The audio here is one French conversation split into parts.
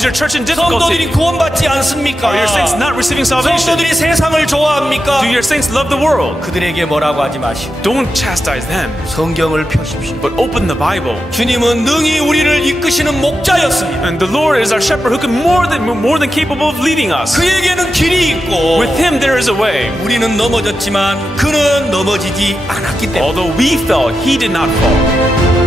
Is your church in difficulty? 성도들이 구원받지 않습니까? Are your saints not receiving salvation? 성도들이 세상을 좋아합니까? Do your saints love the world? 그들에게 뭐라고 하지 마시고 Don't chastise them, 성경을 펴십시오. but open the Bible. 주님은 능히 우리를 이끄시는 목자였습니다. And the Lord is our shepherd who can more than capable of leading us. 그에게는 길이 있고 With Him there is a way. 우리는 넘어졌지만 그는 넘어지지 않았기 때문에 Although we fell, He did not fall.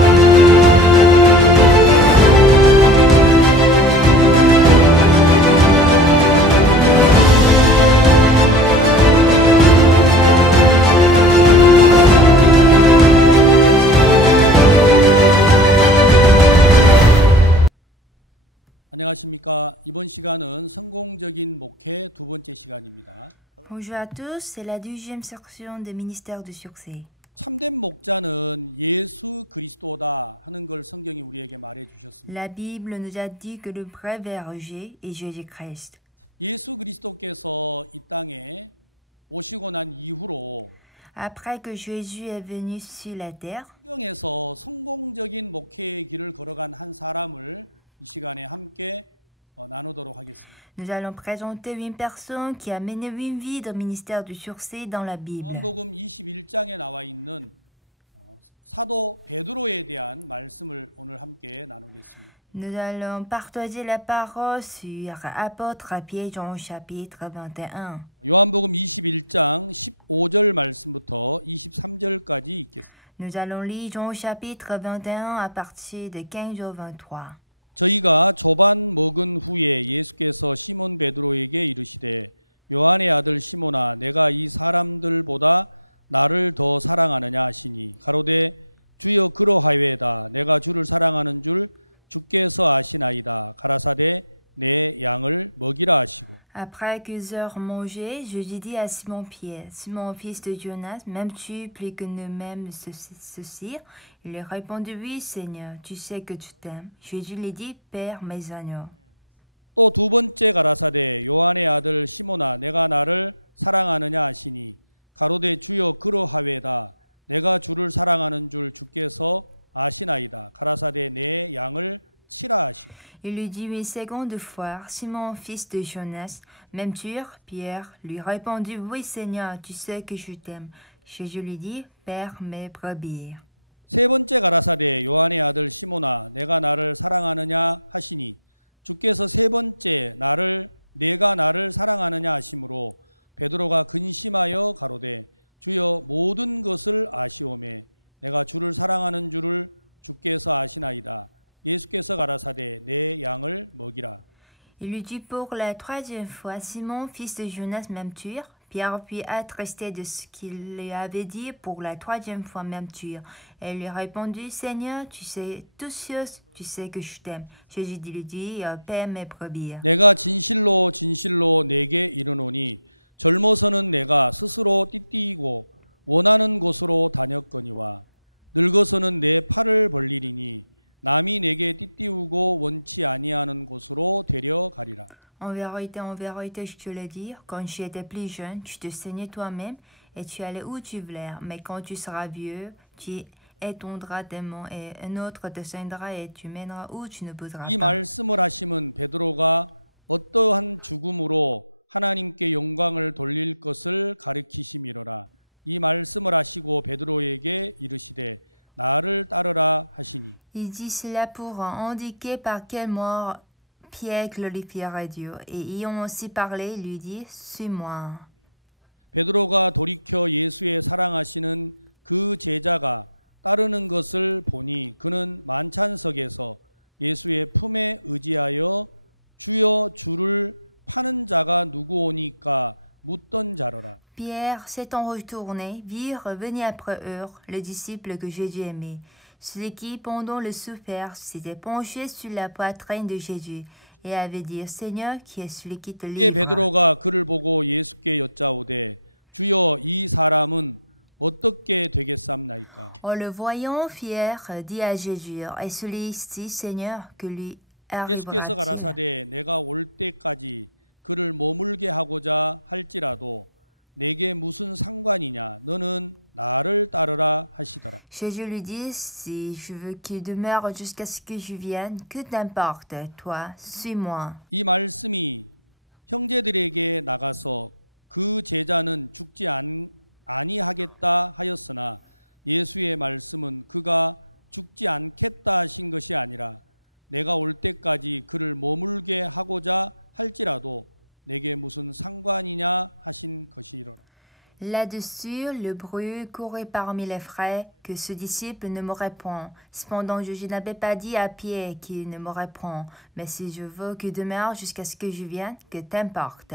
Bonjour à tous, c'est la 12e section de Ministère du Succès. La Bible nous a dit que le vrai berger est Jésus-Christ. Après que Jésus est venu sur la terre, nous allons présenter une personne qui a mené une vie de ministère du succès dans la Bible. Nous allons partager la parole sur Apôtre Pierre Jean chapitre 21. Nous allons lire Jean chapitre 21 à partir de 15 au 23. Après qu'ils eurent mangé, Jésus dit à Simon-Pierre, « Simon, fils de Jonas, m'aimes-tu plus que nous-mêmes ceci ?» Il lui répondit, « Oui, Seigneur, tu sais que tu t'aimes. » Jésus lui dit, « Père mes agneaux. » Il lui dit une seconde fois, « Simon, fils de Jonas, m'aimes-tu » Pierre lui répondit, « Oui, Seigneur, tu sais que je t'aime. » Jésus lui dit, « Père mes brebis. » Il lui dit pour la troisième fois, « Simon, fils de Jonas, m'aimes-tu » Pierre puis attristé de ce qu'il lui avait dit pour la troisième fois, « M'aimes-tu » Elle lui répondit, « Seigneur, tu sais toutes choses, tu sais que je t'aime. » Jésus lui dit, « Paie mes brebis. » En vérité, je te le dis, quand tu étais plus jeune, tu te saignais toi-même et tu allais où tu voulais. Mais quand tu seras vieux, tu étendras tes mains et un autre te ceindra et tu mèneras où tu ne voudras pas. Il dit cela pour indiquer par quel mort Pierre glorifierait Dieu, et ayant aussi parlé, il lui dit, « Suis-moi. » Pierre s'étant retourné, vit revenir après eux le disciple que Jésus aimait, celui qui, pendant le souper, s'était penché sur la poitrine de Jésus et avait dit, « Seigneur, qui est celui qui te livre ?» En le voyant, Pierre dit à Jésus, « Et celui-ci, Seigneur, que lui arrivera-t-il » Jésus lui dit, si je veux qu'il demeure jusqu'à ce que je vienne, que t'importe, toi, suis-moi. Là-dessus, le bruit courait parmi les frères que ce disciple ne me répond. Cependant, je n'avais pas dit à Pierre qu'il ne me répond, mais si je veux qu'il demeure jusqu'à ce que je vienne, que t'importe.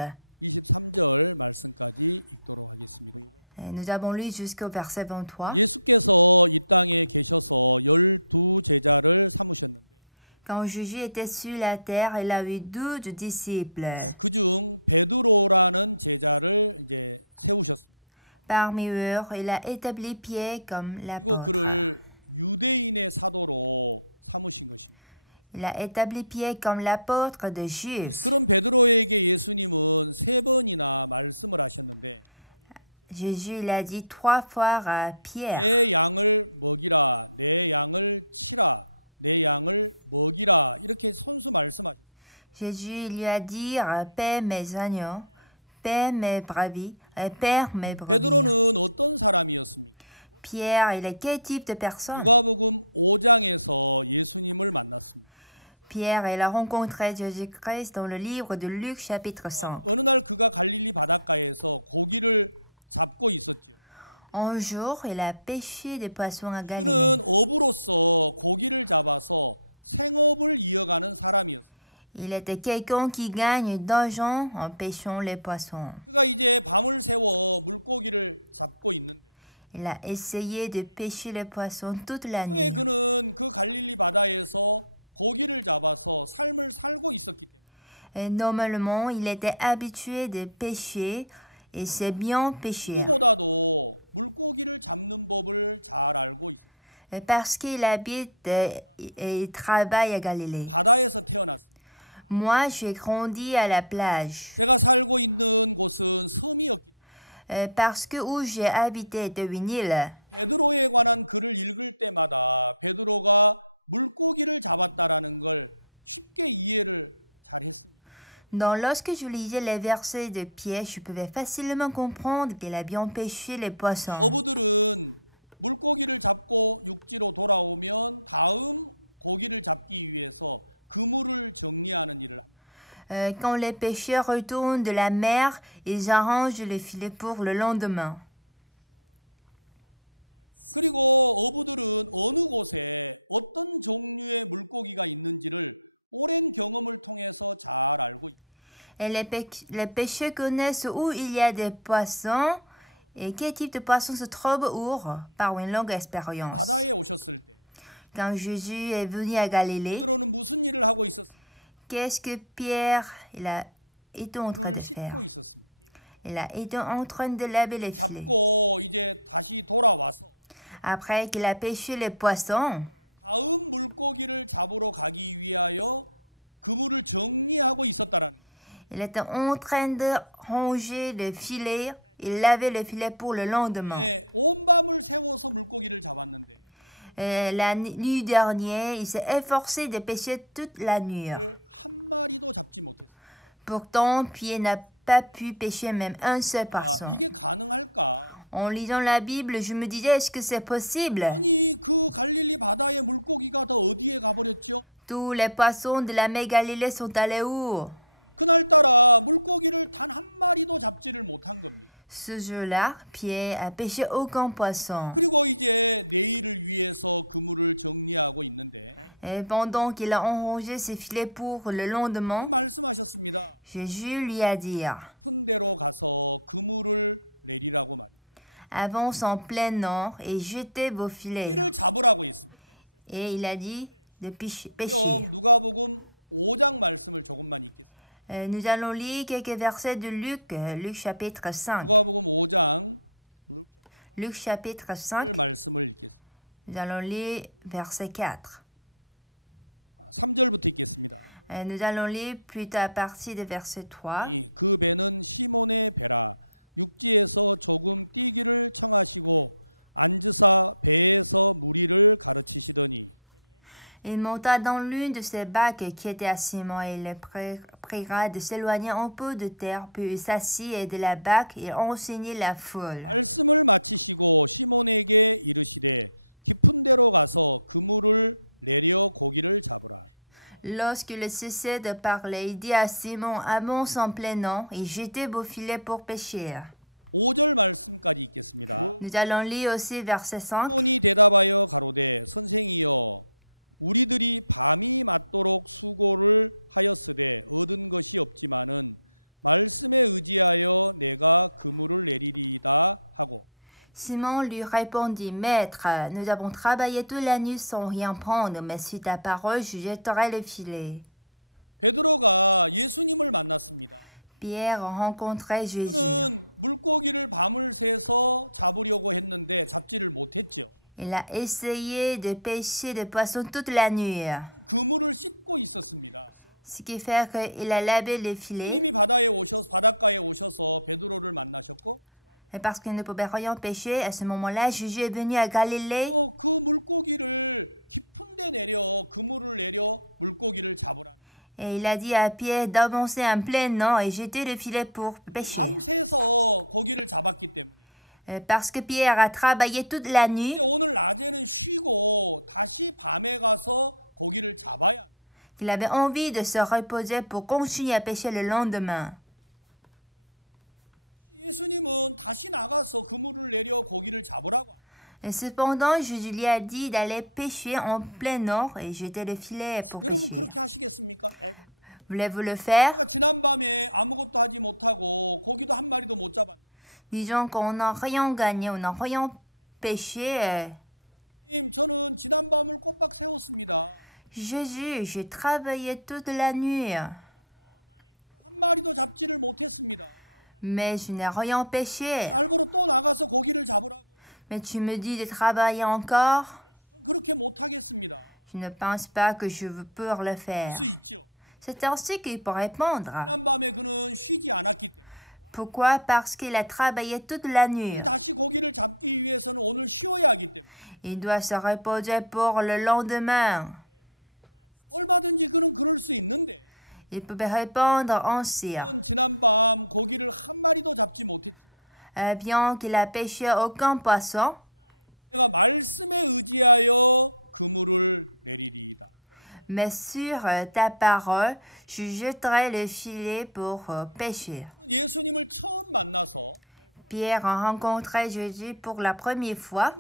Et nous avons lu jusqu'au verset 23. Quand Jésus était sur la terre, il a eu 12 disciples. Parmi eux, il a établi Pierre comme l'apôtre. Il a établi Pierre comme l'apôtre des Juifs. Jésus l'a dit 3 fois à Pierre. Jésus lui a dit, paie mes agneaux, paie mes brebis, et père mes brebis. Pierre, il est quel type de personne? Pierre, il a rencontré Jésus-Christ dans le livre de Luc chapitre 5. Un jour, il a pêché des poissons à Galilée. Il était quelqu'un qui gagne d'argent en pêchant les poissons. Il a essayé de pêcher les poissons toute la nuit. Et normalement, il était habitué de pêcher et sait bien pêcher. Parce qu'il habite et travaille à Galilée. Moi, j'ai grandi à la plage. Parce que où j'ai habité était une île. Donc, lorsque je lisais les versets de Pierre, je pouvais facilement comprendre qu'il a bien pêché les poissons. Quand les pêcheurs retournent de la mer, ils arrangent le filet pour le lendemain. Et les pêcheurs connaissent où il y a des poissons et quel type de poisson se trouve où par une longue expérience. Quand Jésus est venu à Galilée, qu'est-ce que Pierre été en train de faire? Il a été en train de laver les filets. Après qu'il a pêché les poissons, il était en train de ranger le filet et laver le filet pour le lendemain. La nuit dernière, il s'est efforcé de pêcher toute la nuit. Pourtant, Pierre n'a pas pu pêcher même un seul poisson. En lisant la Bible, je me disais, est-ce que c'est possible? Tous les poissons de la mer Galilée sont allés où? Ce jour-là, Pierre a pêché aucun poisson. Et pendant qu'il a enrangé ses filets pour le lendemain, Jésus lui a dit, avance en plein nord et jetez vos filets. Et il a dit de pêcher. Nous allons lire quelques versets de Luc, Luc chapitre 5. Luc chapitre 5, nous allons lire verset 4. Nous allons lire plutôt à partir de verset 3. Il monta dans l'une de ces barques qui était à Simon et le pria de s'éloigner un peu de terre, puis il s'assit et de la barque il enseignait la foule. Lorsqu'il cessait de parler, il dit à Simon, avance en plein nom et jetez vos filets pour pêcher. Nous allons lire aussi verset 5. Simon lui répondit, Maître, nous avons travaillé toute la nuit sans rien prendre, mais sur ta parole, je jetterai le filet. Pierre rencontrait Jésus. Il a essayé de pêcher des poissons toute la nuit, ce qui fait qu'il a lavé les filets. Et parce qu'il ne pouvait rien pêcher, à ce moment-là, Jésus est venu à Galilée. Et il a dit à Pierre d'avancer en plein nom et jeter le filet pour pêcher. Et parce que Pierre a travaillé toute la nuit, il avait envie de se reposer pour continuer à pêcher le lendemain. Et cependant, Jésus lui a dit d'aller pêcher en plein nord et jeter le filet pour pêcher. Voulez-vous le faire? Disons qu'on n'a rien gagné, on n'a rien pêché. Jésus, j'ai travaillé toute la nuit, mais je n'ai rien pêché. Mais tu me dis de travailler encore? Je ne pense pas que je peux le faire. C'est ainsi qu'il peut répondre. Pourquoi? Parce qu'il a travaillé toute la nuit. Il doit se reposer pour le lendemain. Il peut répondre ainsi. Bien qu'il a pêché aucun poisson, mais sur ta parole, je jetterai le filet pour pêcher. Pierre a rencontré Jésus pour la première fois.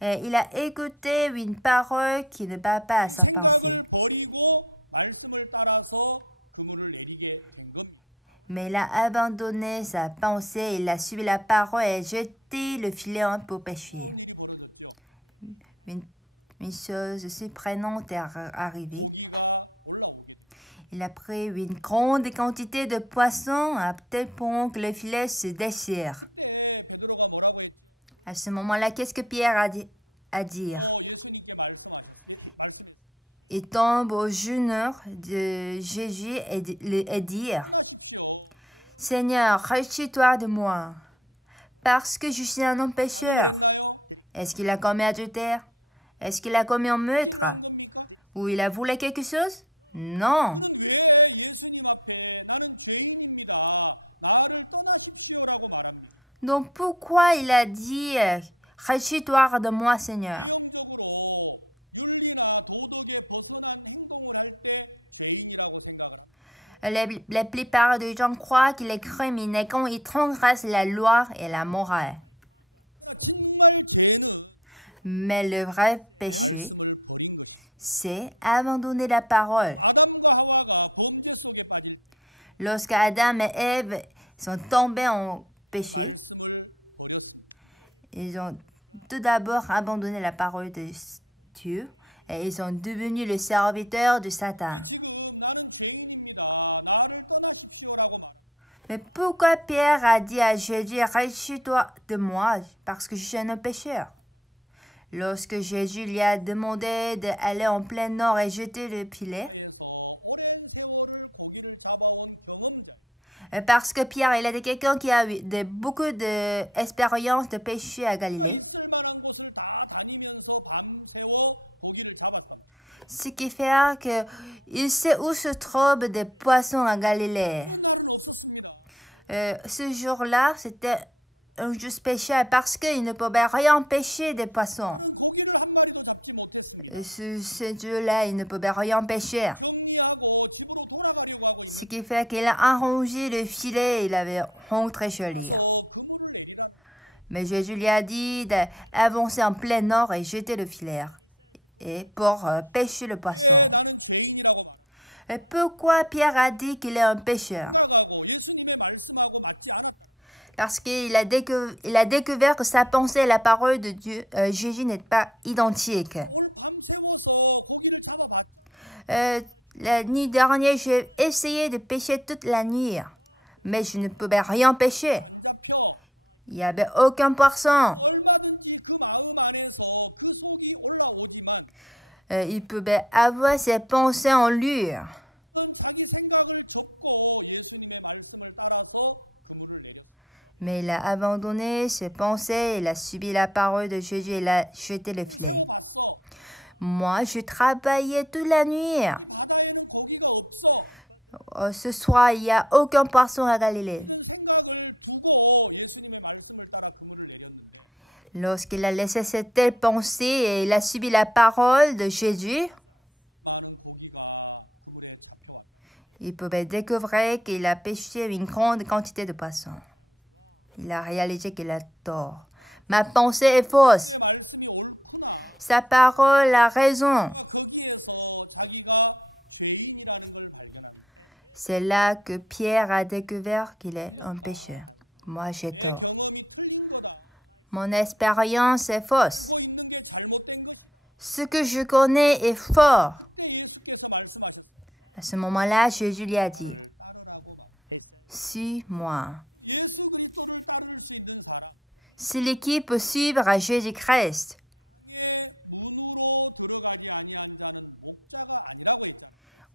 Et il a écouté une parole qui ne va pas à sa pensée. Mais il a abandonné sa pensée, il a suivi la parole et jeté le filet pour pêcher. Une chose surprenante est arrivée. Il a pris une grande quantité de poissons à tel point que le filet se déchire. À ce moment-là, qu'est-ce que Pierre a dit à dire? Il tombe aux genoux de Jésus et dit, Seigneur, rachète-toi de moi, parce que je suis un homme pécheur. Est-ce qu'il a commis adultère? Est-ce qu'il a commis un meurtre? Ou il a volé quelque chose? Non. Donc pourquoi il a dit, rachète-toi de moi, Seigneur? La plupart des gens croient qu'il est criminel quand il transgresse la loi et la morale. Mais le vrai péché, c'est abandonner la parole. Lorsque Adam et Ève sont tombés en péché, ils ont tout d'abord abandonné la parole de Dieu et ils sont devenus les serviteurs de Satan. Mais pourquoi Pierre a dit à Jésus, rachète-toi de moi, parce que je suis un pécheur? Lorsque Jésus lui a demandé d'aller en plein nord et jeter le filet, parce que Pierre, il était quelqu'un qui a eu beaucoup d'expérience de péché à Galilée. Ce qui fait qu'il sait où se trouvent des poissons à Galilée. Ce jour-là, c'était un jour spécial parce qu'il ne pouvait rien pêcher des poissons. Ce jour-là, il ne pouvait rien pêcher. Ce qui fait qu'il a arrangé le filet et il avait rentré chez lui. Mais Jésus lui a dit d'avancer en plein nord et jeter le filet et pour pêcher le poisson. Et pourquoi Pierre a dit qu'il est un pêcheur? Parce qu'il a découvert que sa pensée et la parole de Dieu, Jésus n'est pas identiques. La nuit dernière, j'ai essayé de pêcher toute la nuit, mais je ne pouvais rien pêcher. Il n'y avait aucun poisson. Il pouvait avoir ses pensées en lui. Mais il a abandonné ses pensées, il a subi la parole de Jésus et il a jeté le filet. Moi, je travaillais toute la nuit. Ce soir, il n'y a aucun poisson à Galilée. Lorsqu'il a laissé cette telle pensée et il a subi la parole de Jésus, il pouvait découvrir qu'il a pêché une grande quantité de poissons. Il a réalisé qu'il a tort. Ma pensée est fausse. Sa parole a raison. C'est là que Pierre a découvert qu'il est un pécheur. Moi, j'ai tort. Mon expérience est fausse. Ce que je connais est fort. À ce moment-là, Jésus lui a dit, « Suis-moi. » Celui qui peut suivre à Jésus-Christ.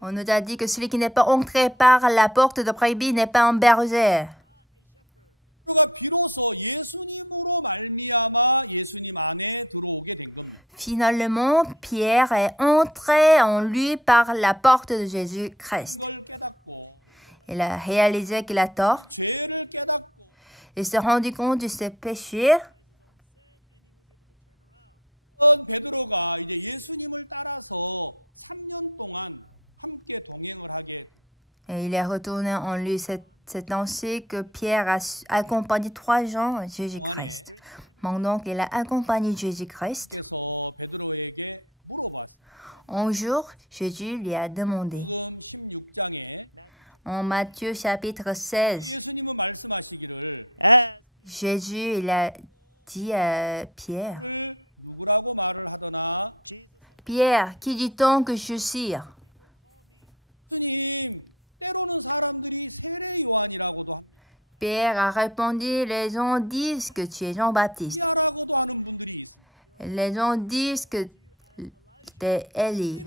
On nous a dit que celui qui n'est pas entré par la porte de brebis n'est pas un berger. Finalement, Pierre est entré en lui par la porte de Jésus-Christ. Il a réalisé qu'il a tort. Il s'est rendu compte de ses péchés. Et il est retourné en lui. C'est ainsi que Pierre a accompagné 3 gens à Jésus-Christ. Maintenant qu'il a accompagné Jésus-Christ, un jour, Jésus lui a demandé, en Matthieu chapitre 16, Jésus il a dit à Pierre, « Pierre, qui dit-on que je suis ?» Pierre a répondu, « Les gens disent que tu es Jean-Baptiste. Les gens disent que tu es Élie.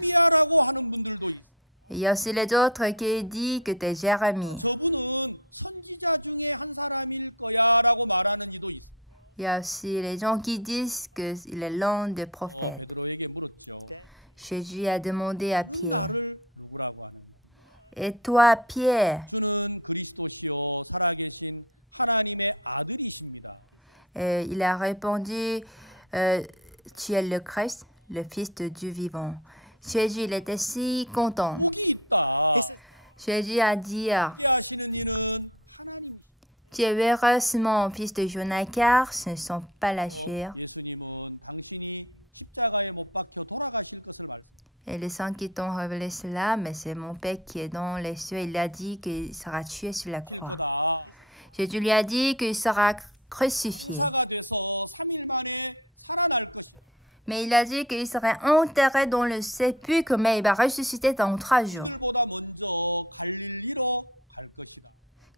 Il y a aussi les autres qui disent que tu es Jérémie. Il y a aussi les gens qui disent qu'il est l'un des prophètes. » Jésus a demandé à Pierre, « Et toi, Pierre? » Il a répondu, « Tu es le Christ, le Fils de Dieu vivant. » Jésus il était si content. Jésus a dit, « Tu es heureusement fils de Jonas, car ce ne sont pas la chair et le sang qui t'ont révélé cela, mais c'est mon Père qui est dans les cieux. » Il a dit qu'il sera tué sur la croix. Jésus lui a dit qu'il sera crucifié. Mais il a dit qu'il serait enterré dans le sépulcre, mais il va ressusciter dans 3 jours.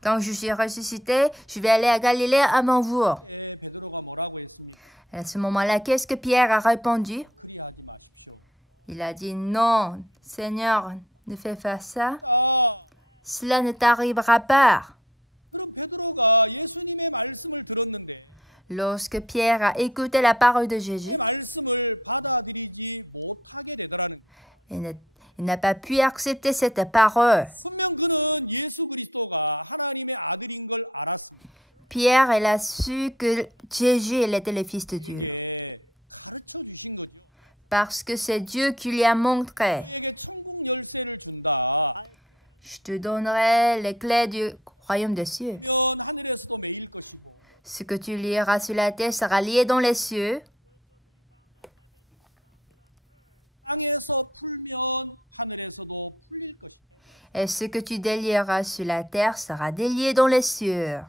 Quand je suis ressuscité, je vais aller à Galilée avant vous. À ce moment-là, qu'est-ce que Pierre a répondu? Il a dit, « Non, Seigneur, ne fais pas ça. Cela ne t'arrivera pas. » Lorsque Pierre a écouté la parole de Jésus, Il n'a pas pu accepter cette parole. Pierre, il a su que Jésus il était le Fils de Dieu. Parce que c'est Dieu qui lui a montré. Je te donnerai les clés du royaume des cieux. Ce que tu lieras sur la terre sera lié dans les cieux. Et ce que tu délieras sur la terre sera délié dans les cieux.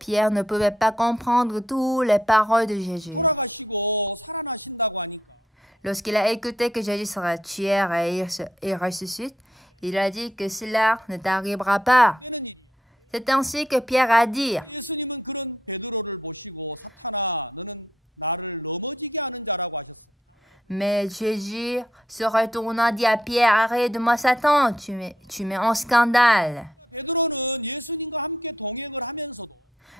Pierre ne pouvait pas comprendre toutes les paroles de Jésus. Lorsqu'il a écouté que Jésus sera tué et ressuscite, il a dit que cela ne t'arrivera pas. C'est ainsi que Pierre a dit. Mais Jésus se retourna, dit à Pierre, arrête de moi Satan, tu mets en scandale.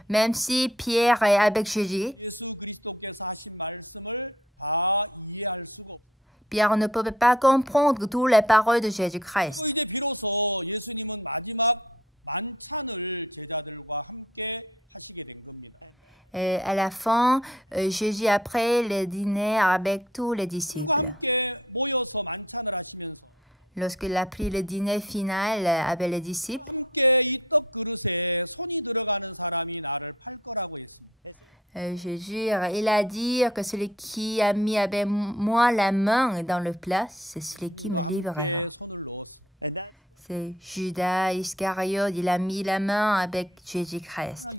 Même si Pierre est avec Jésus, Pierre ne pouvait pas comprendre toutes les paroles de Jésus-Christ. Et à la fin, Jésus a pris le dîner avec tous les disciples. Lorsqu'il a pris le dîner final avec les disciples, Jésus, il a dit que celui qui a mis avec moi la main dans le plat, c'est celui qui me livrera. C'est Judas Iscariote, il a mis la main avec Jésus-Christ.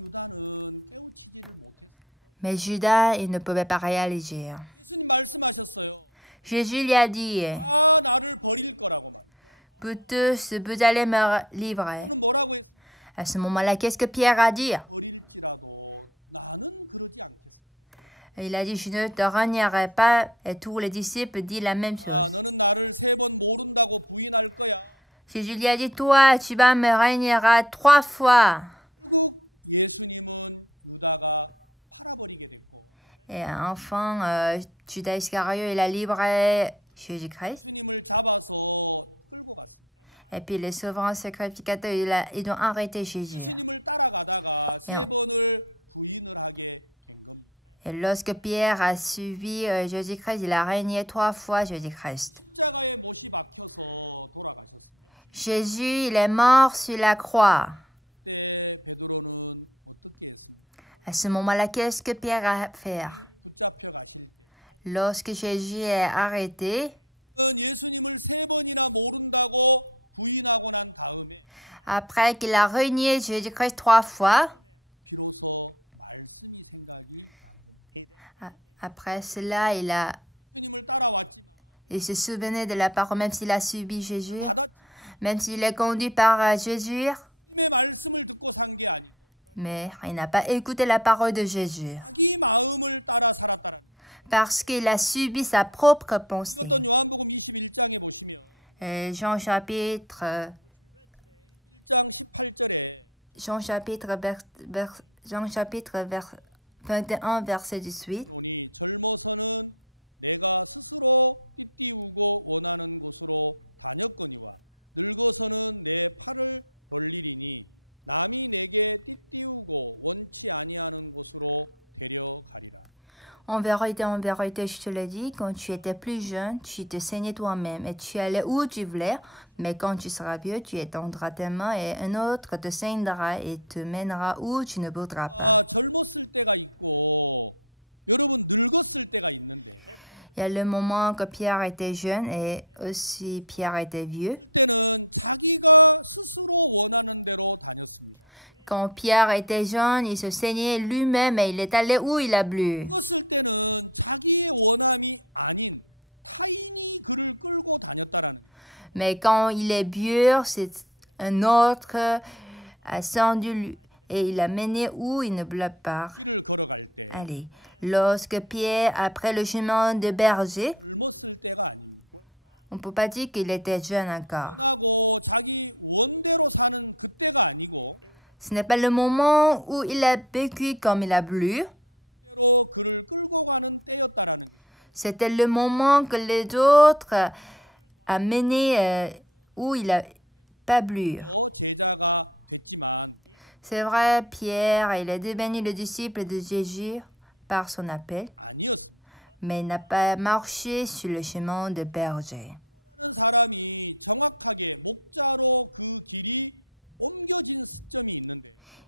Mais Judas, il ne pouvait pas réagir. Jésus lui a dit, « Vous tous, vous allez me livrer. » À ce moment-là, qu'est-ce que Pierre a dit? Il a dit, « Je ne te régnerai pas. » Et tous les disciples disent la même chose. Jésus lui a dit, « Toi, tu vas me régneras 3 fois. » Et enfin, Judas Iscariote, il a livré Jésus-Christ. Et puis le souverain sacrificateur, ils ont arrêté Jésus. Et lorsque Pierre a suivi Jésus-Christ, il a régné 3 fois Jésus-Christ. Jésus, il est mort sur la croix. À ce moment-là, qu'est-ce que Pierre a fait? Lorsque Jésus est arrêté, après qu'il a régné Jésus-Christ 3 fois, après cela, il se souvenait de la parole, même s'il a subi Jésus, même s'il est conduit par Jésus, mais il n'a pas écouté la parole de Jésus. Parce qu'il a subi sa propre pensée. Jean chapitre 21, verset 18. En vérité, je te le dis, quand tu étais plus jeune, tu te saignais toi-même et tu allais où tu voulais, mais quand tu seras vieux, tu étendras tes mains et un autre te saignera et te mènera où tu ne voudras pas. Il y a le moment que Pierre était jeune et aussi Pierre était vieux. Quand Pierre était jeune, il se saignait lui-même et il est allé où il a bu. Mais quand il est vieux, c'est un autre ascendu et il a mené où il ne voulait pas aller. Lorsque Pierre, après le chemin de berger, on ne peut pas dire qu'il était jeune encore. Ce n'est pas le moment où il a vécu comme il a voulu. C'était le moment que les autres a mené où il a pas plu. C'est vrai, Pierre, il est devenu le disciple de Jésus par son appel, mais il n'a pas marché sur le chemin de berger.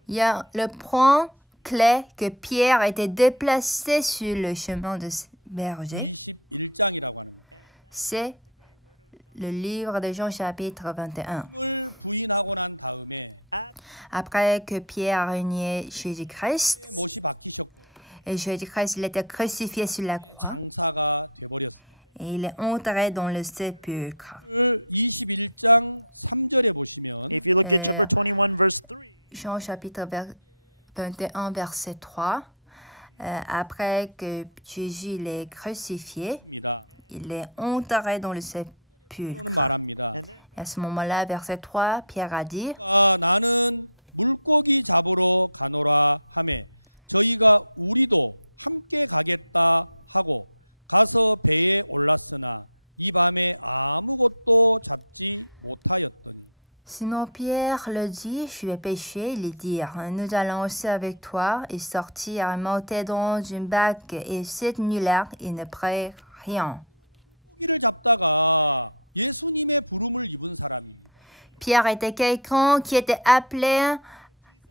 Il y a le point clé que Pierre était déplacé sur le chemin de berger. C'est le livre de Jean chapitre 21. Après que Pierre a renié Jésus-Christ, et Jésus-Christ il était crucifié sur la croix, et il est entré dans le sépulcre. Jean chapitre 21, verset 3. Après que Jésus l'ait crucifié, il est enterré dans le sépulcre. Et à ce moment-là, verset 3, Pierre a dit, Simon Pierre le dit, je vais pêcher, il dit, nous allons aussi avec toi, et sortir et monter dans une barque, et cette nuit-là, il ne prit rien. Pierre était quelqu'un qui était appelé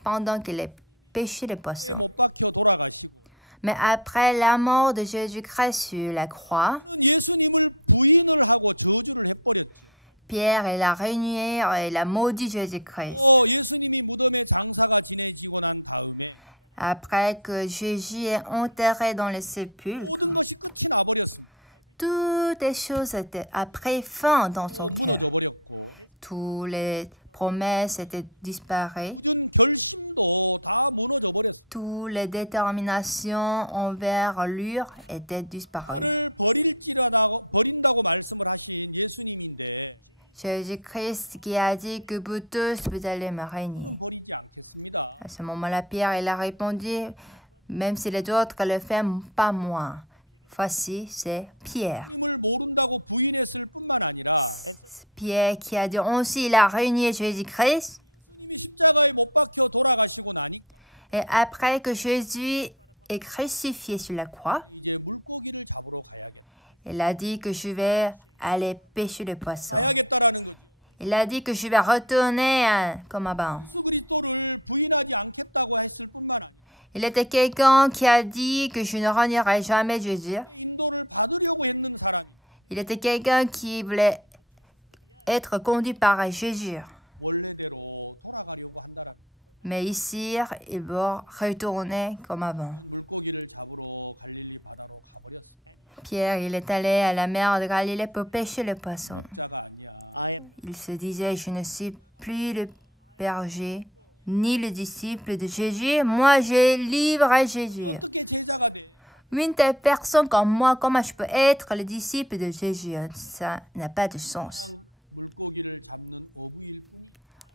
pendant qu'il pêchait les poissons. Mais après la mort de Jésus-Christ sur la croix, Pierre, il a renié et il a maudit Jésus-Christ. Après que Jésus est enterré dans le sépulcre, toutes les choses étaient après fin dans son cœur. Toutes les promesses étaient disparues. Toutes les déterminations envers lui étaient disparues. Jésus-Christ qui a dit que vous tous, vous allez me régner. À ce moment-là, Pierre, il a répondu, même si les autres le font, pas moi. Voici, c'est Pierre. Pierre qui a dit aussi, il a régné Jésus-Christ. Et après que Jésus est crucifié sur la croix, il a dit que je vais aller pêcher les poissons. Il a dit que je vais retourner comme avant. Il était quelqu'un qui a dit que je ne renierai jamais Jésus. Il était quelqu'un qui voulait être conduit par Jésus. Mais ici, il va retourner comme avant. Pierre, il est allé à la mer de Galilée pour pêcher les poissons. Il se disait, je ne suis plus le berger, ni le disciple de Jésus. Moi, je livre à Jésus. Une telle personne comme moi, comment je peux être le disciple de Jésus? Ça n'a pas de sens.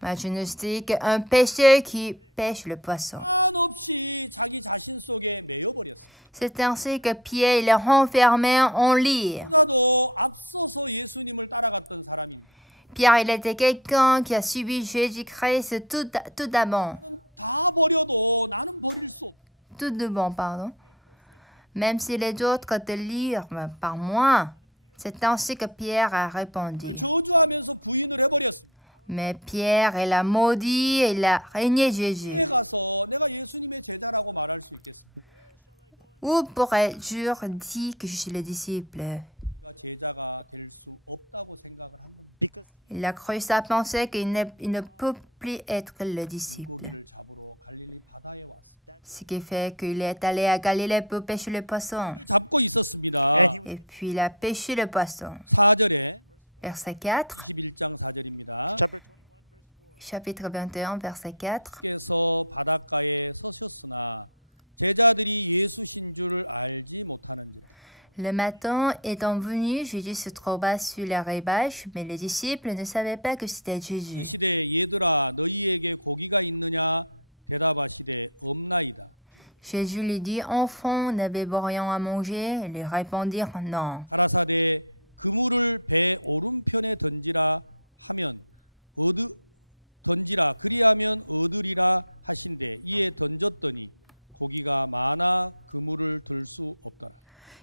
Moi, je ne suis qu'un pêcheur qui pêche le poisson. C'est ainsi que Pierre il est renfermé en lit. Pierre, il était quelqu'un qui a suivi Jésus-Christ tout d'abord. Tout de bon, pardon. Même si les autres te lirent par moi, c'est ainsi que Pierre a répondu. Mais Pierre, il a maudit et il a régné Jésus. Où pourrais-je dire que je suis le disciple? Il a cru sa pensée qu'il ne peut plus être le disciple. Ce qui fait qu'il est allé à Galilée pour pêcher le poisson. Et puis il a pêché le poisson. Verset 4. Chapitre 21, verset 4. Le matin étant venu, Jésus se trouva sur le rivage, mais les disciples ne savaient pas que c'était Jésus. Jésus lui dit, enfant, n'avez-vous rien à manger? Ils lui répondirent, non.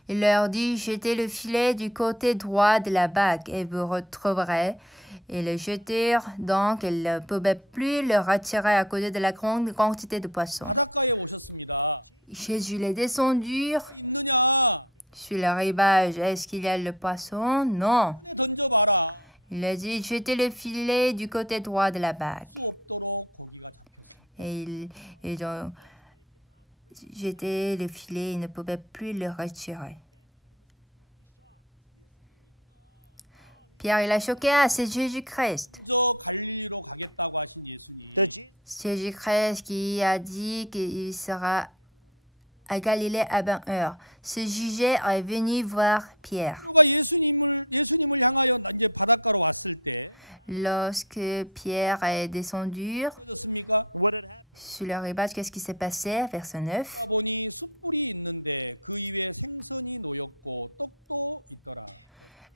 Il leur dit, jetez le filet du côté droit de la barque et vous retrouverez. Ils le jetèrent donc, ils ne pouvaient plus le retirer à cause de la grande quantité de poissons. Jésus les descendit sur le rivage. Est-ce qu'il y a le poisson? Non. Il a dit, jetez le filet du côté droit de la barque. Et ils ont jeté le filet, ils ne pouvaient plus le retirer. Pierre, il a choqué, c'est Jésus-Christ. Jésus-Christ qui a dit qu'il sera à Galilée à 20 heures. Ce juge est venu voir Pierre. Lorsque Pierre est descendu sur le rivage, qu'est-ce qui s'est passé? Verset 9.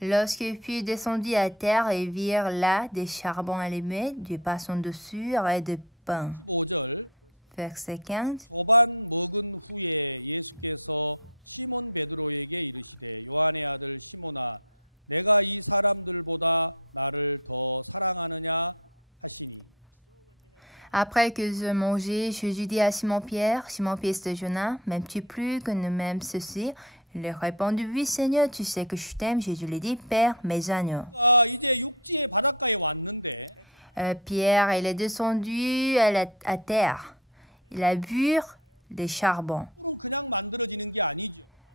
Lorsqu'il fut descendu à terre, ils virent là des charbons allumés, du poisson dessus et de pain. Verset 15. Après qu'ils eurent mangé, Jésus dit à Simon-Pierre, Simon fils de Jonas, m'aimes-tu plus que nous m'aimes ceci? Il lui répondit, oui Seigneur, tu sais que je t'aime. Jésus lui dit, Père, mes agneaux. Pierre, il est descendu à terre. Il a vu des charbons.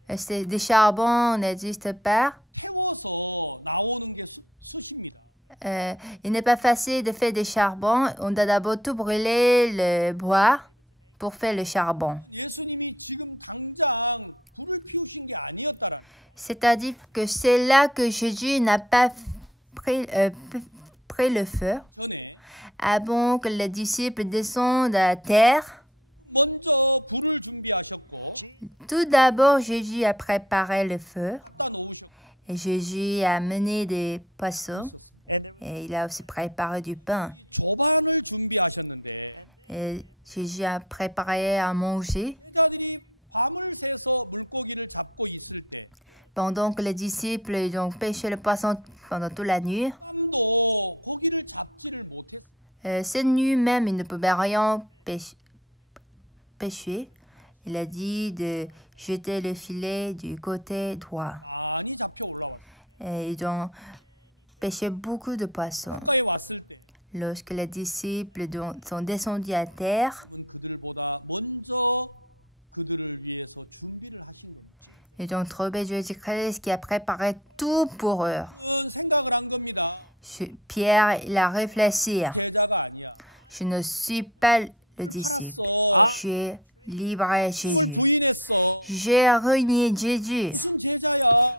Des charbons n'existent pas. Il n'est pas facile de faire des charbons. On doit d'abord tout brûler le bois pour faire le charbon. C'est-à-dire que c'est là que Jésus n'a pas pris le feu. Avant que les disciples descendent à terre, tout d'abord Jésus a préparé le feu. Et Jésus a amené des poissons. Et il a aussi préparé du pain. Et Jésus a préparé à manger. Pendant que les disciples ont pêché le poisson pendant toute la nuit. Cette nuit même, ils ne pouvaient rien pêcher. Il a dit de jeter le filet du côté droit. Et ils ont pêché beaucoup de poissons. Lorsque les disciples sont descendus à terre, ils ont trouvé Jésus-Christ qui a préparé tout pour eux. Pierre, il a réfléchi. Je ne suis pas le disciple. J'ai livré Jésus. J'ai renié Jésus.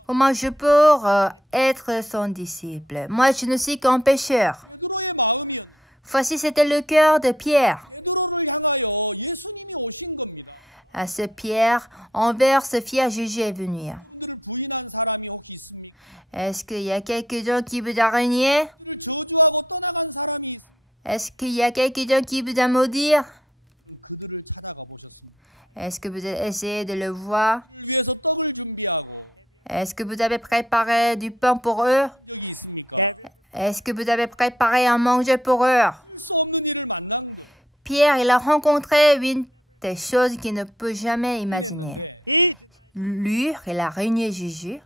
Comment je peux être son disciple? Moi, je ne suis qu'un pécheur. Voici, c'était le cœur de Pierre. À ce Pierre, envers ce fier Jésus est venu. Est-ce qu'il y a quelqu'un qui vous a renié? Est-ce qu'il y a quelqu'un qui vous a maudit? Est-ce que vous avez essayé de le voir? Est-ce que vous avez préparé du pain pour eux? Est-ce que vous avez préparé à manger pour eux? Pierre, il a rencontré une des choses qu'il ne peut jamais imaginer. Lui, il a renié Jésus.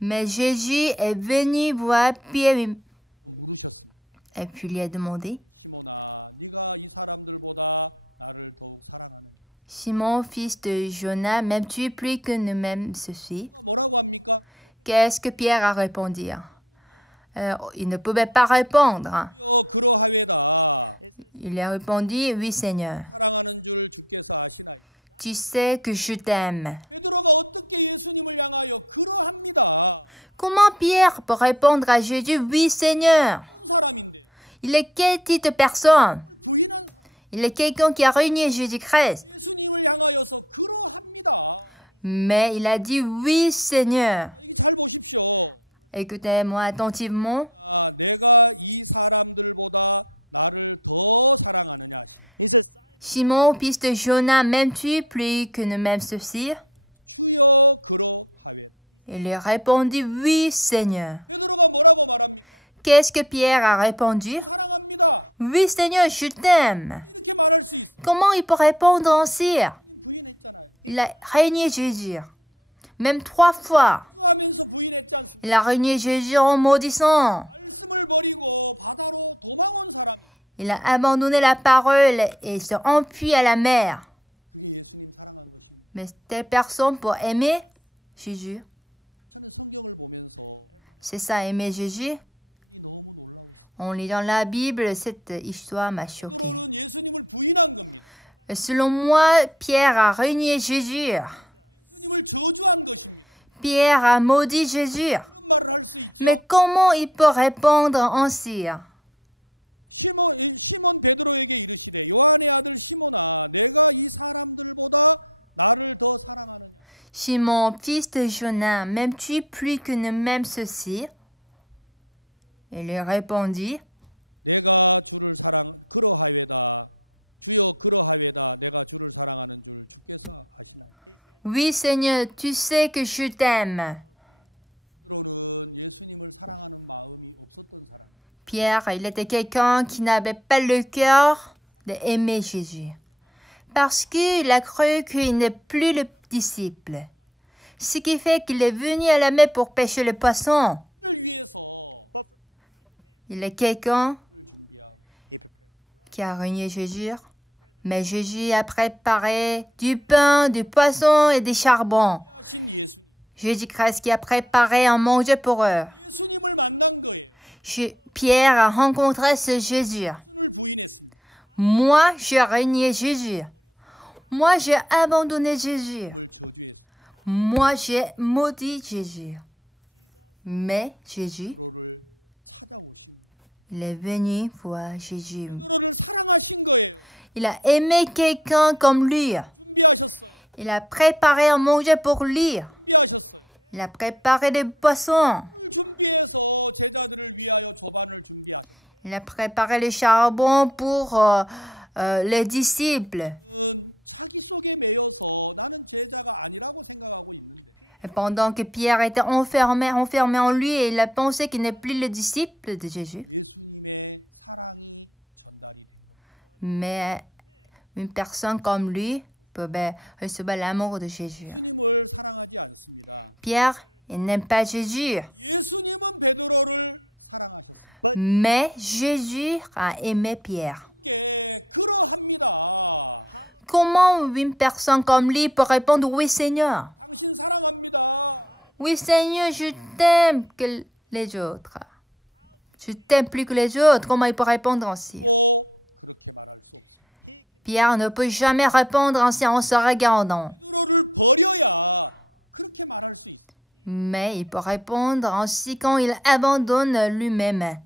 Mais Jésus est venu voir Pierre et puis lui a demandé, Simon, fils de Jonas, m'aimes-tu plus que ne m'aime ceci? Qu'est-ce que Pierre a répondu? Il ne pouvait pas répondre. Il a répondu, oui Seigneur. Tu sais que je t'aime. Comment Pierre peut répondre à Jésus, oui Seigneur? Il est quelle petite personne? Il est quelqu'un qui a renié Jésus-Christ. Mais il a dit, oui, Seigneur. Écoutez-moi attentivement. Simon, fils de Jonas, m'aimes-tu plus que ne m'aime ceci? Il lui répondit, oui, Seigneur. Qu'est-ce que Pierre a répondu? Oui, Seigneur, je t'aime. Comment il peut répondre ainsi? Il a régné Jésus, même 3 fois. Il a régné Jésus en maudissant. Il a abandonné la parole et s'est enfui à la mer. Mais telle personne pour aimer Jésus. C'est ça, aimer Jésus. On lit dans la Bible, cette histoire m'a choqué. Selon moi, Pierre a renié Jésus. Pierre a maudit Jésus. Mais comment il peut répondre ainsi? Simon, fils de Jonas, m'aimes-tu plus que ne m'aime ceci? Il lui répondit, oui, Seigneur, tu sais que je t'aime. Pierre, il était quelqu'un qui n'avait pas le cœur d'aimer Jésus. Parce qu'il a cru qu'il n'est plus le disciple. Ce qui fait qu'il est venu à la mer pour pêcher le poisson. Il est quelqu'un qui a renié Jésus. Mais Jésus a préparé du pain, du poisson et des charbons. Jésus-Christ qui a préparé à manger pour eux. Pierre a rencontré ce Jésus. Moi, j'ai renié Jésus. Moi, j'ai abandonné Jésus. Moi, j'ai maudit Jésus. Mais Jésus, il est venu voir Jésus. Il a aimé quelqu'un comme lui. Il a préparé à manger pour lui. Il a préparé des poissons. Il a préparé le charbon pour les disciples. Et pendant que Pierre était enfermé en lui, et il a pensé qu'il n'est plus le disciple de Jésus. Mais une personne comme lui peut recevoir l'amour de Jésus. Pierre, il n'aime pas Jésus. Mais Jésus a aimé Pierre. Comment une personne comme lui peut répondre « Oui, Seigneur ». Oui, Seigneur, je t'aime que les autres. Je t'aime plus que les autres. Comment il peut répondre ainsi? Pierre ne peut jamais répondre ainsi en se regardant. Mais il peut répondre ainsi quand il abandonne lui-même.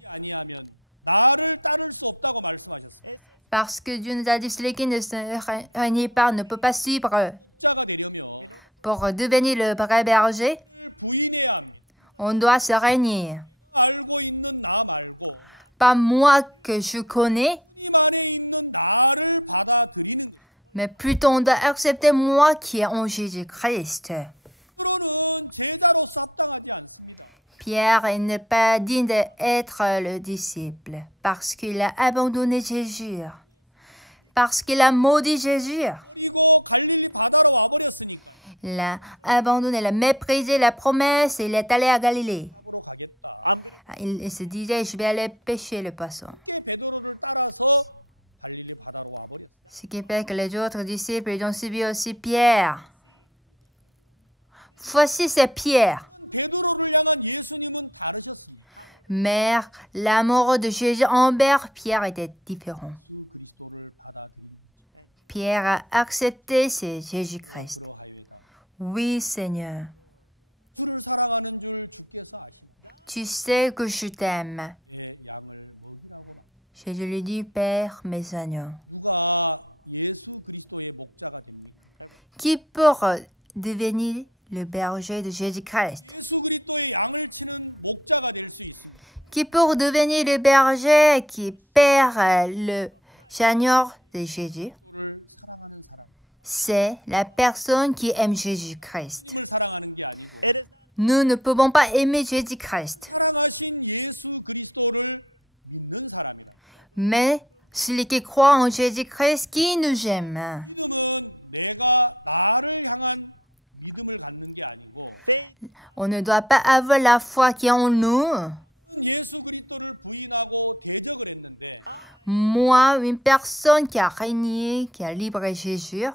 Parce que Dieu nous a dit, celui qui ne se renie pas ne peut pas suivre. Pour devenir le vrai berger, on doit se renier. Pas moi que je connais, mais plutôt on doit accepter moi qui est en Jésus-Christ. Pierre n'est pas digne d'être le disciple parce qu'il a abandonné Jésus, parce qu'il a maudit Jésus. Il a abandonné, il a méprisé la promesse et il est allé à Galilée. Il se disait, je vais aller pêcher le poisson. Ce qui fait que les autres disciples, ils ont suivi aussi Pierre. Voici c'est Pierre. Mais l'amour de Jésus envers Pierre était différent. Pierre a accepté c'est Jésus-Christ. Oui, Seigneur. Tu sais que je t'aime. Jésus lui dit, Père, mes agneaux. Qui peut devenir le berger de Jésus-Christ? Qui pour devenir le berger qui perd le Seigneur de Jésus? C'est la personne qui aime Jésus-Christ. Nous ne pouvons pas aimer Jésus-Christ. Mais celui qui croit en Jésus-Christ qui nous aime. On ne doit pas avoir la foi qui est en nous. Moi, une personne qui a régné, qui a libéré Jésus,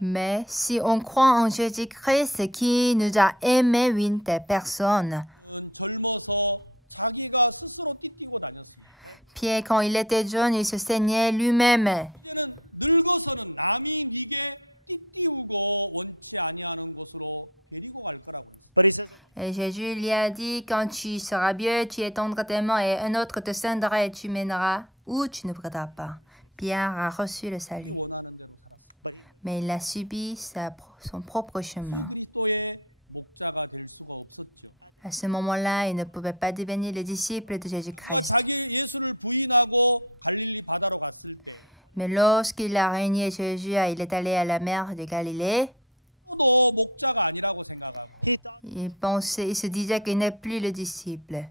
mais si on croit en Jésus-Christ qui nous a aimé une telle personne, Pierre, quand il était jeune, il se saignait lui-même. Et Jésus lui a dit, quand tu seras vieux, tu étendras tes mains et un autre te scindra et tu mèneras ou tu ne voudras pas. Pierre a reçu le salut. Mais il a subi son propre chemin. À ce moment-là, il ne pouvait pas devenir le disciple de Jésus-Christ. Mais lorsqu'il a régné Jésus, il est allé à la mer de Galilée. Il se disait qu'il n'est plus le disciple.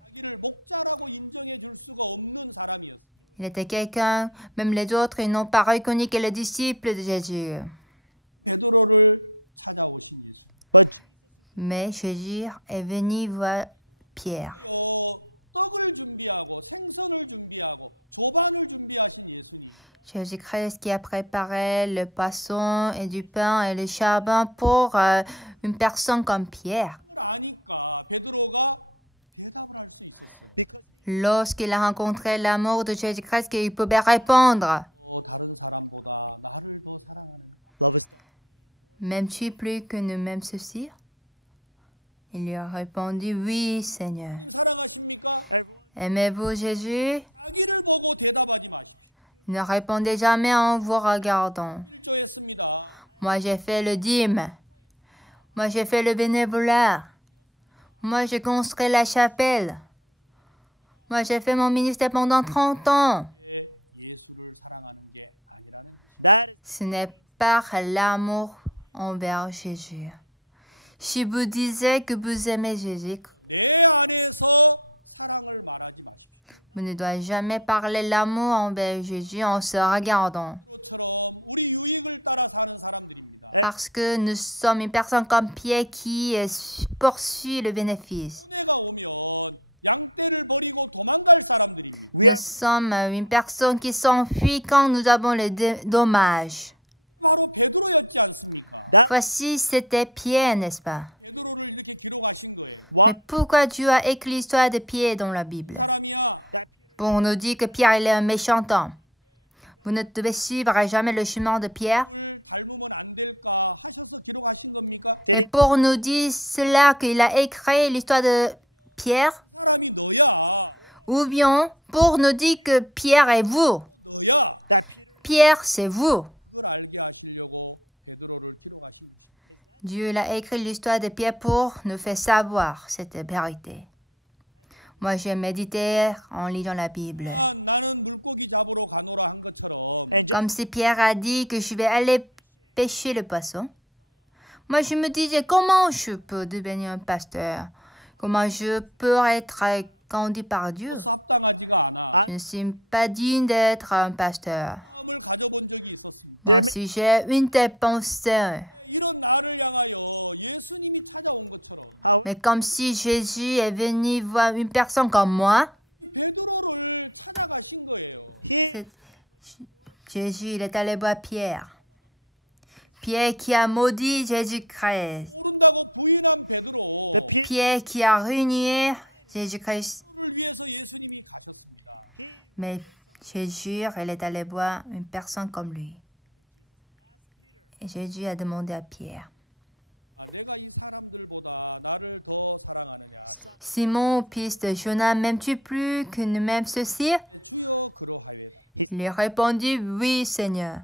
Il était quelqu'un, même les autres, ils n'ont pas reconnu qu'il est le disciple de Jésus. Mais Jésus est venu voir Pierre. Jésus-Christ qui a préparé le poisson et du pain et le charbon pour une personne comme Pierre. Lorsqu'il a rencontré l'amour de Jésus-Christ, il pouvait répondre. M'aimes-tu plus que ne m'aimes ceci? Il lui a répondu, oui, Seigneur. Aimez-vous Jésus? Ne répondez jamais en vous regardant. Moi, j'ai fait le dîme. Moi, j'ai fait le bénévolat. Moi, j'ai construit la chapelle. Moi, j'ai fait mon ministère pendant 30 ans. Ce n'est pas l'amour envers Jésus. Si vous disiez que vous aimez Jésus, vous ne devez jamais parler l'amour envers Jésus en se regardant. Parce que nous sommes une personne comme Pierre qui poursuit le bénéfice. Nous sommes une personne qui s'enfuit quand nous avons les dommages. Voici, c'était Pierre, n'est-ce pas? Mais pourquoi Dieu a écrit l'histoire de Pierre dans la Bible? Pour nous dire que Pierre il est un méchant homme. Vous ne devez suivre jamais le chemin de Pierre. Et pour nous dire cela qu'il a écrit l'histoire de Pierre. Ou bien pour nous dire que Pierre est vous. Pierre, c'est vous. Dieu a écrit l'histoire de Pierre pour nous faire savoir cette vérité. Moi, j'ai médité en lisant la Bible. Comme si Pierre a dit que je vais aller pêcher le poisson. Moi, je me disais, comment je peux devenir un pasteur? Comment je peux être conduit par Dieu? Je ne suis pas digne d'être un pasteur. Moi aussi, j'ai une telle pensée. Mais comme si Jésus est venu voir une personne comme moi. Jésus, il est allé voir Pierre. Pierre qui a maudit Jésus-Christ. Pierre qui a renié Jésus-Christ. Mais Jésus, il est allé voir une personne comme lui. Et Jésus a demandé à Pierre. Simon, fils de Jonas, m'aimes-tu plus que ne m'aime ceci? Il répondit, oui, Seigneur.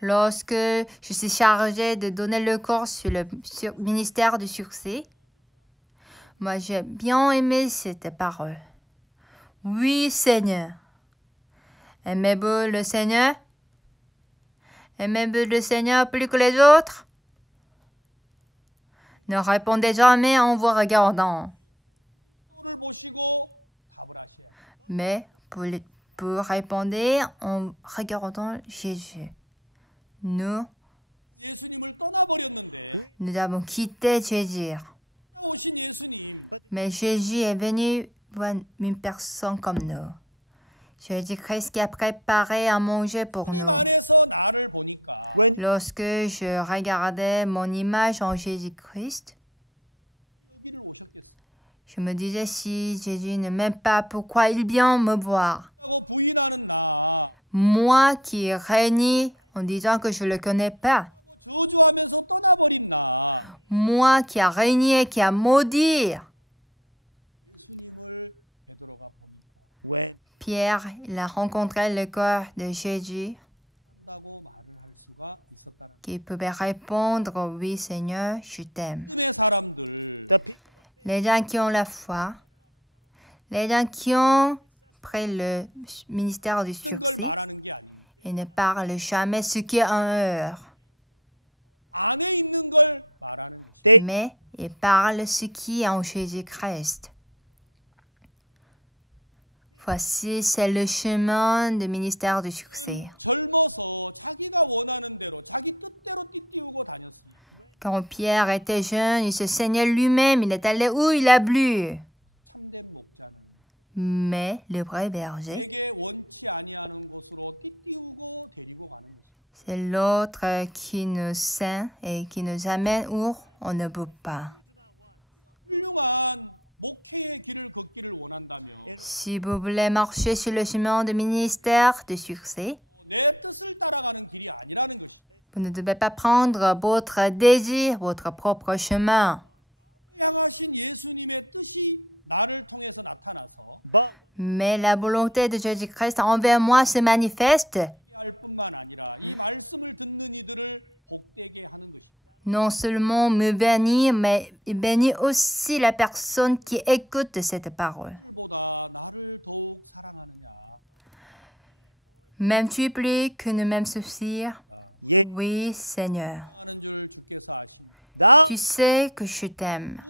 Lorsque je suis chargé de donner le cours sur le ministère du succès, moi j'ai bien aimé cette parole. Oui, Seigneur. Aimez-vous le Seigneur? Aimez-vous le Seigneur plus que les autres? Ne répondez jamais en vous regardant. Mais pour répondre en regardant Jésus. Nous avons quitté Jésus. Mais Jésus est venu voir une personne comme nous. Jésus-Christ qui a préparé à manger pour nous. Lorsque je regardais mon image en Jésus-Christ, je me disais si Jésus ne m'aime pas, pourquoi il vient me voir? Moi qui règne en disant que je ne le connais pas. Moi qui a régné, qui a maudit. Pierre, il a rencontré le cœur de Jésus qui pouvait répondre, oui Seigneur, je t'aime. Les gens qui ont la foi, les gens qui ont pris le ministère du succès et ne parlent jamais ce qui est en eux, mais ils parlent ce qui est en Jésus-Christ. Voici, c'est le chemin du ministère du succès. Quand Pierre était jeune, il se saignait lui-même, il est allé où il a plu. Mais le vrai berger, c'est l'autre qui nous saigne et qui nous amène où on ne peut pas. Si vous voulez marcher sur le chemin du ministère de succès, vous ne devez pas prendre votre désir, votre propre chemin. Mais la volonté de Jésus-Christ envers moi se manifeste. Non seulement me bénit, mais il bénit aussi la personne qui écoute cette parole. M'aimes-tu plus que ne m'aimes ceci? Oui, Seigneur. Tu sais que je t'aime.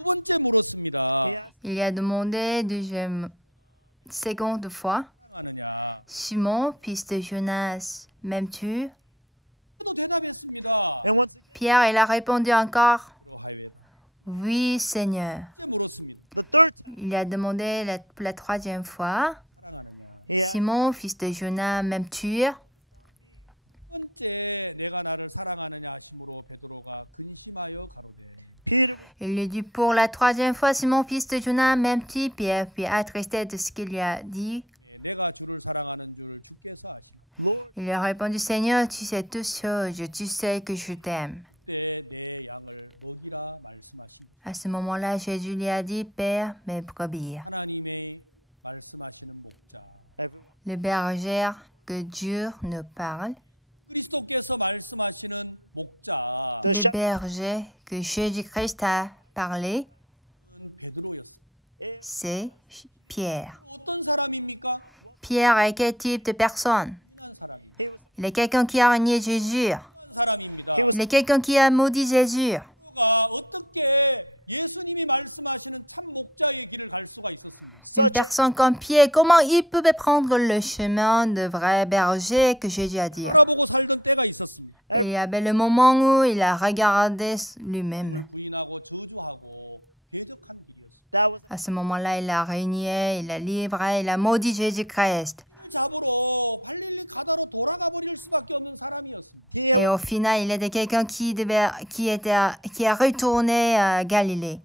Il a demandé deuxième seconde fois, Simon, fils de Jonas, m'aimes-tu? Pierre, il a répondu encore, oui, Seigneur. Il a demandé pour la troisième fois, Simon, fils de Jonas, m'aimes-tu? Il lui dit pour la troisième fois, Simon, fils de Jonas, m'aimes-tu? Pierre, puis attristé de ce qu'il lui a dit. Il lui a répondu, Seigneur, tu sais toutes choses, tu sais que je t'aime. À ce moment-là, Jésus lui a dit, Père, mes brebis. Le berger que Dieu nous parle, le berger que Jésus-Christ a parlé, c'est Pierre. Pierre est quel type de personne? Il est quelqu'un qui a renié Jésus. Il est quelqu'un qui a maudit Jésus. Une personne comme Pierre, comment il pouvait prendre le chemin de vrai berger que Jésus a dit? Il y avait le moment où il a regardé lui-même. À ce moment-là, il a régné, il a livré, il a maudit Jésus-Christ. Et au final, il était quelqu'un qui a retourné à Galilée.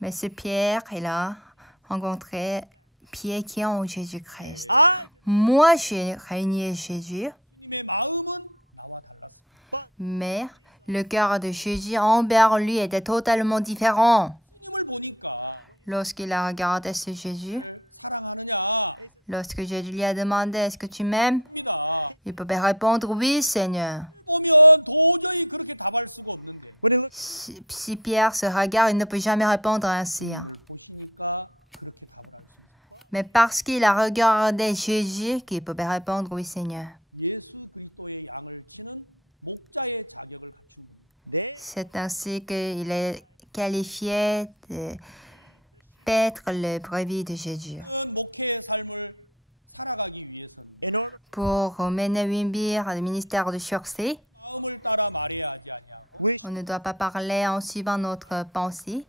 Mais c'est Pierre, il a rencontré Pierre qui est en Jésus-Christ. Moi, j'ai régné Jésus, mais le cœur de Jésus envers lui était totalement différent. Lorsqu'il a regardé sur Jésus, lorsque Jésus lui a demandé « Est-ce que tu m'aimes ?» il pouvait répondre « Oui, Seigneur ». Si Pierre se regarde, il ne peut jamais répondre ainsi. Mais parce qu'il a regardé Jésus, qu'il pouvait répondre « Oui, Seigneur ». C'est ainsi qu'il est qualifié de paître le brebis de Jésus. Pour mener Wimbir, le ministère de succès, on ne doit pas parler en suivant notre pensée,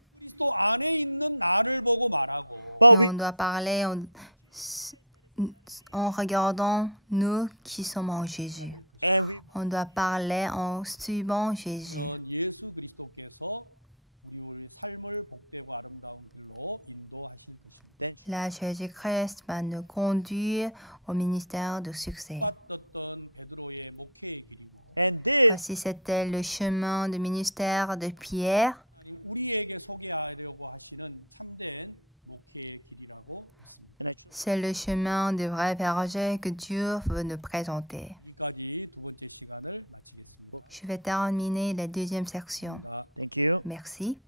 mais on doit parler en regardant nous qui sommes en Jésus. On doit parler en suivant Jésus. Là, Jésus-Christ va nous conduire au ministère de succès. Voici, c'était le chemin du ministère de Pierre. C'est le chemin du vrai berger que Dieu veut nous présenter. Je vais terminer la deuxième section. Merci.